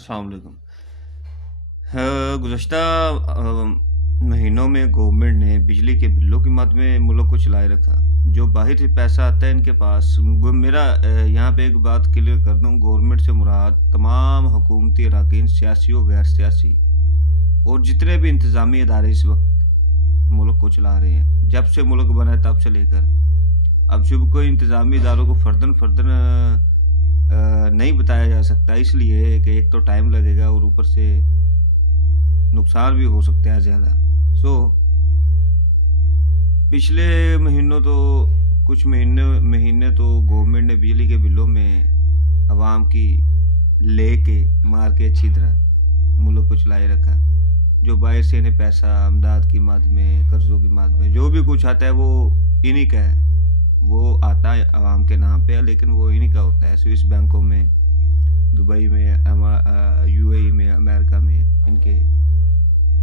अस्सलाम वालेकुम। गुज़श्ता महीनों में गवर्नमेंट ने बिजली के बिलों की मद में मुल्क को चलाए रखा। जो बाहर से पैसा आता है इनके पास मेरा यहाँ पे एक बात क्लियर कर दूँ, गवर्नमेंट से मुराद तमाम हुकूमती अराकीन, सियासी और गैर सियासी, और जितने भी इंतज़ामी इदारे इस वक्त मुल्क को चला रहे हैं, जब से मुल्क बना है तब से लेकर अब जब कोई इंतज़ामी इदारों को फ़र्दन फ़र्दन नहीं बताया जा सकता, इसलिए कि एक तो टाइम लगेगा और ऊपर से नुकसान भी हो सकता है ज़्यादा। सो पिछले महीनों तो कुछ महीने महीने तो गवर्नमेंट ने बिजली के बिलों में आवाम की लेके मार के अच्छी तरह मुल्क को चलाए रखा। जो बाहर से इन्हें पैसा अमदाद की मद में, कर्ज़ों की मद में जो भी कुछ आता है वो इन्हीं का है। वो आता है आवाम के नाम पे, लेकिन वो इन्हीं का होता है। स्विस बैंकों में, दुबई में, यूएई में, अमेरिका में इनके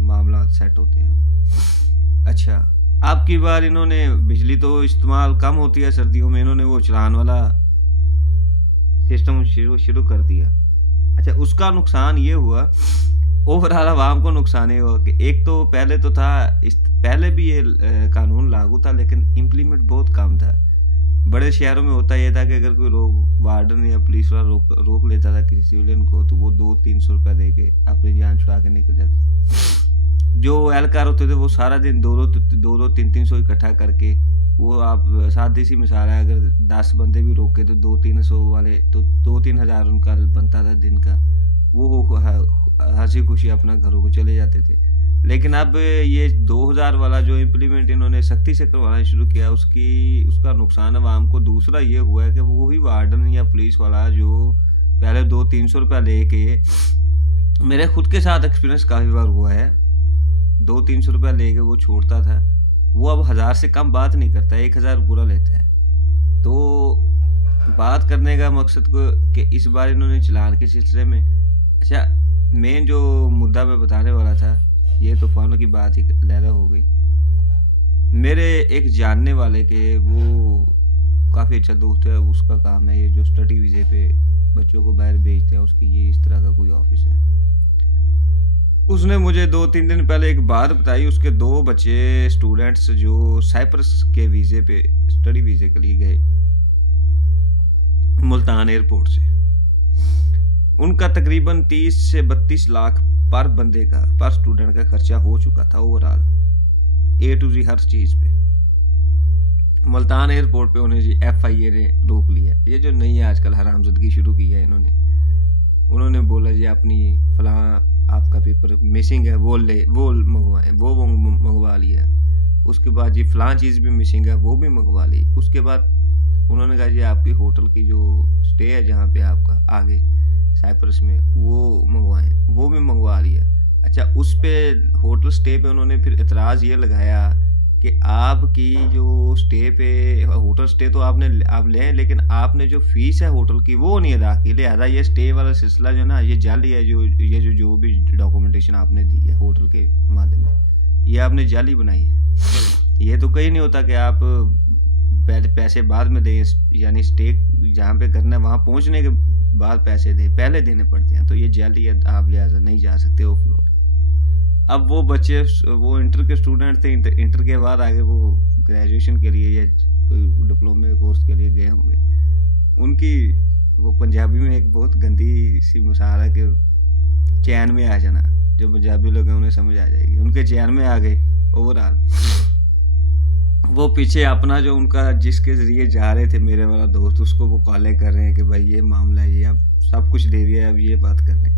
मामला सेट होते हैं। अच्छा, अब की बार इन्होंने बिजली तो इस्तेमाल कम होती है सर्दियों में, इन्होंने वो चलान वाला सिस्टम शुरू कर दिया। अच्छा, उसका नुकसान ये हुआ, ओवरऑल आवाम को नुकसान ये हुआ कि एक तो पहले तो था, पहले भी ये कानून लागू था लेकिन इम्प्लीमेंट बहुत कम था। बड़े शहरों में होता यह था कि अगर कोई वार्डन या पुलिस वाला रोक लेता था किसी सिविलियन को, तो वो 200-300 रुपया दे के अपनी जान छुड़ा के निकल जाता था। जो एहलकार होते थे वो सारा दिन 200-300 इकट्ठा करके, वो आप सादी सी मिसाल है, अगर 10 बंदे भी रोके तो 200-300 वाले तो 2-3 हज़ार उनका बनता था दिन का। वो हंसी खुशी अपना घरों को चले जाते थे। लेकिन अब ये 2000 वाला जो इम्प्लीमेंट इन्होंने सख्ती से करवाना शुरू किया, उसका नुकसान आवाम को दूसरा ये हुआ है कि वो ही वार्डन या पुलिस वाला जो पहले 200-300 रुपया लेके, मेरे खुद के साथ एक्सपीरियंस काफ़ी बार हुआ है, 200-300 रुपया लेके वो छोड़ता था, वो अब 1000 से कम बात नहीं करता, 1000 पूरा लेता है। तो बात करने का मकसद को कि इस बार इन्होंने चलान के सिलसिले में, अच्छा मेन जो मुद्दा मैं बताने वाला था, ये तूफानों की बात ही लहरा हो गई। मेरे एक जानने वाले के, वो काफ़ी अच्छा दोस्त है, उसका काम है ये जो स्टडी वीज़े पे बच्चों को बाहर भेजते हैं, उसकी ये इस तरह का कोई ऑफिस है। उसने मुझे 2-3 दिन पहले एक बात बताई, उसके 2 बच्चे स्टूडेंट्स जो साइप्रस के वीज़े पे स्टडी वीज़े के लिए गए मुल्तान एयरपोर्ट से, उनका तकरीबन 30 से 32 लाख पर बंदे का, पर स्टूडेंट का खर्चा हो चुका था ओवरऑल, ए टू जी हर चीज़ पे। मुल्तान एयरपोर्ट पे उन्हें जी FIA ने रोक लिया। ये जो नई आजकल हरामजदगी शुरू की है उन्होंने बोला जी अपनी फलां आपका पेपर मिसिंग है, वो मंगवाएं, वो मंगवा लिया। उसके बाद जी फलां चीज़ भी मिसिंग है, वो भी मंगवा ली। उसके बाद उन्होंने कहा जी आपकी होटल की जो स्टे है जहाँ पे आपका आगे साइप्रस में, वो मंगवाएं, वो भी मंगवा लिया। अच्छा, उस पे होटल स्टे पे उन्होंने फिर एतराज़ ये लगाया कि आपकी जो स्टे पे, होटल स्टे तो आप लें, लेकिन आपने जो फीस है होटल की वो नहीं अदा की, लिहाजा ये स्टे वाला सिलसिला जो ना ये जाली है। जो भी डॉक्यूमेंटेशन आपने दी है होटल के माध्यम में, ये आपने जाली बनाई है। ये तो कहीं नहीं होता कि आप पैसे बाद में दें, यानी स्टे जहाँ पे करना है वहाँ पहुँचने के बाद पैसे दें, पहले देने पड़ते हैं, तो ये जाली है, आप लिहाजा नहीं जा सकते ऑफ रोड। अब वो बच्चे, वो इंटर के स्टूडेंट थे, इंटर के बाद आगे वो ग्रेजुएशन के लिए या कोई डिप्लोमे कोर्स के लिए गए होंगे। उनकी वो पंजाबी में एक बहुत गंदी सी मिसाल है कि चैन में आ जाना, जो पंजाबी लोग हैं उन्हें समझ आ जाएगी, उनके चैन में आ गए ओवरऑल। वो पीछे अपना जो उनका जिसके ज़रिए जा रहे थे मेरे वाला दोस्त, उसको वो कॉलें कर रहे हैं कि भाई ये मामला है, ये अब सब कुछ दे दिया है, अब ये बात कर रहे हैं।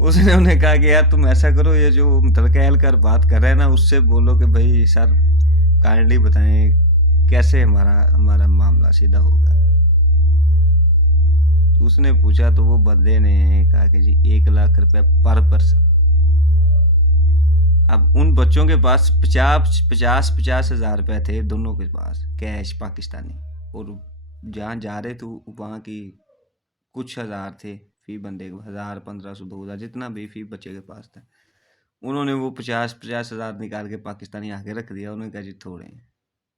उसने उन्हें कहा कि यार तुम ऐसा करो, ये जो मुतलका एहलकार बात कर रहे हैं ना, उससे बोलो कि भाई सर काइंडली बताएं कैसे हमारा मामला सीधा होगा। तो उसने पूछा, तो वो बंदे ने कहा कि जी 1 लाख रुपया पर पर्सन। अब उन बच्चों के पास 50 हज़ार रुपये थे दोनों के पास, कैश पाकिस्तानी, और जहाँ जा रहे थे वहाँ की कुछ हज़ार थे फी बंदे को, 1000, 1500, 2000, जितना भी फी बच्चे के पास था। उन्होंने वो 50 हज़ार निकाल के पाकिस्तानी आगे रख दिया। उन्होंने कहा जी थोड़े हैं,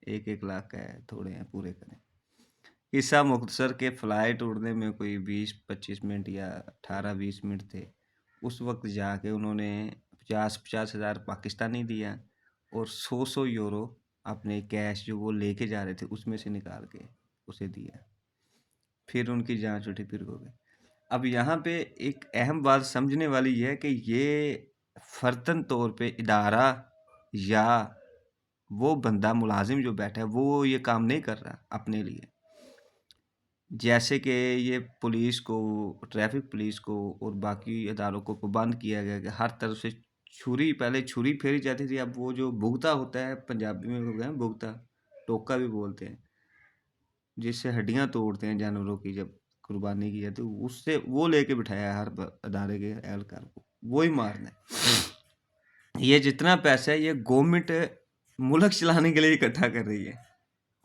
1 लाख का है, थोड़े हैं, पूरे करें। किस्सा मुख्तसर के फ़्लाइट उड़ने में कोई 20-25 मिनट या 18-20 मिनट थे। उस वक़्त जाके उन्होंने 50-50 हज़ार पाकिस्तानी दिया और 100-100 यूरो अपने कैश जो वो लेके जा रहे थे उसमें से निकाल के उसे दिया। फिर उनकी जान छूटी, फिर हो गए। अब यहाँ पे एक अहम बात समझने वाली ये है कि ये फ़र्ज़न तौर पे इदारा या वो बंदा मुलाज़िम जो बैठा है वो ये काम नहीं कर रहा अपने लिए। जैसे कि ये पुलिस को, ट्रैफिक पुलिस को और बाकी इदारों को पाबंद किया गया कि हर तरफ से पहले छुरी फेरी जाती थी, अब वो जो भुगता होता है, पंजाबी में हो गया भुगता, टोका भी बोलते हैं, जिससे हड्डियां तोड़ते हैं जानवरों की जब कुर्बानी की जाती है, उससे वो लेके बिठाया है हर अदारे के एहलकार को, वो ही मारना है। ये जितना पैसा है ये गवर्नमेंट मुल्क चलाने के लिए इकट्ठा कर रही है,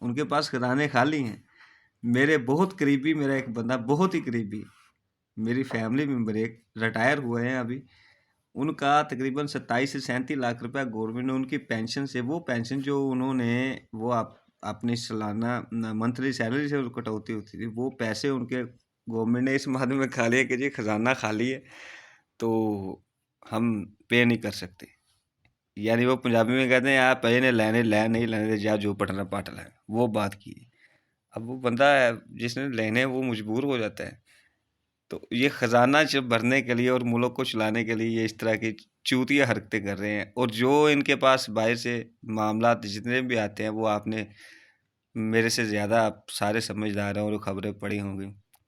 उनके पास खजाने खाली हैं। मेरे बहुत करीबी, मेरा एक बंदा बहुत ही करीबी, मेरी फैमिली मेम्बर एक रिटायर हुए हैं अभी, उनका तकरीबन 27 से 37 लाख रुपया गवर्नमेंट ने उनकी पेंशन से, वो पेंशन जो उन्होंने वो अपनी सालाना मंथली सैलरी से कटौती होती थी, वो पैसे उनके गवर्नमेंट ने इस माध्यम में खा लिया कि जी खजाना खाली है तो हम पे नहीं कर सकते। यानी वो पंजाबी में कहते हैं आप पे ने लेने लै नहीं लेने जा जो पटना पाट लें, वो बात की। अब वो बंदा जिसने लेने वो मजबूर हो जाता है। तो ये खजाना जब भरने के लिए और मुल्क को चलाने के लिए ये इस तरह की चूतिया हरकतें कर रहे हैं, और जो इनके पास बाहर से मामला जितने भी आते हैं वो आपने मेरे से ज़्यादा आप सारे समझदार हैं और खबरें पढ़ी होंगी।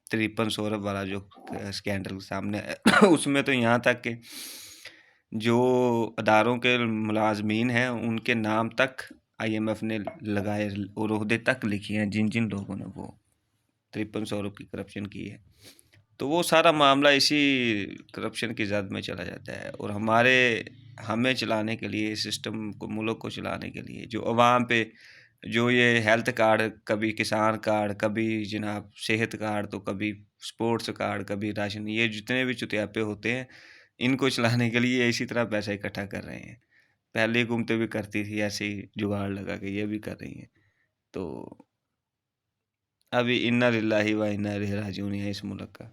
53 सौरभ वाला जो स्कैंडल सामने आया उसमें तो यहाँ तक कि जो अदारों के मुलाजमीन हैं उनके नाम तक IMF ने लगाए और ओहदे तक लिखे हैं, जिन जिन लोगों ने वो 53 सौरभ की करप्शन की है। तो वो सारा मामला इसी करप्शन की जद में चला जाता है। और हमें चलाने के लिए, सिस्टम को, मुल्क को चलाने के लिए जो अवाम पे जो ये हेल्थ कार्ड, कभी किसान कार्ड, कभी जनाब सेहत कार्ड, तो कभी स्पोर्ट्स कार्ड, कभी राशन, ये जितने भी चुतियापे होते हैं इनको चलाने के लिए इसी तरह पैसा इकट्ठा कर रहे हैं। पहले हुकूमतें भी करती थी ऐसे ही जुगाड़ लगा के, ये भी कर रही हैं। तो अभी इन्ना लिल्लाहि व इन्ना इलैहि राजिऊन है इस मुल्क का।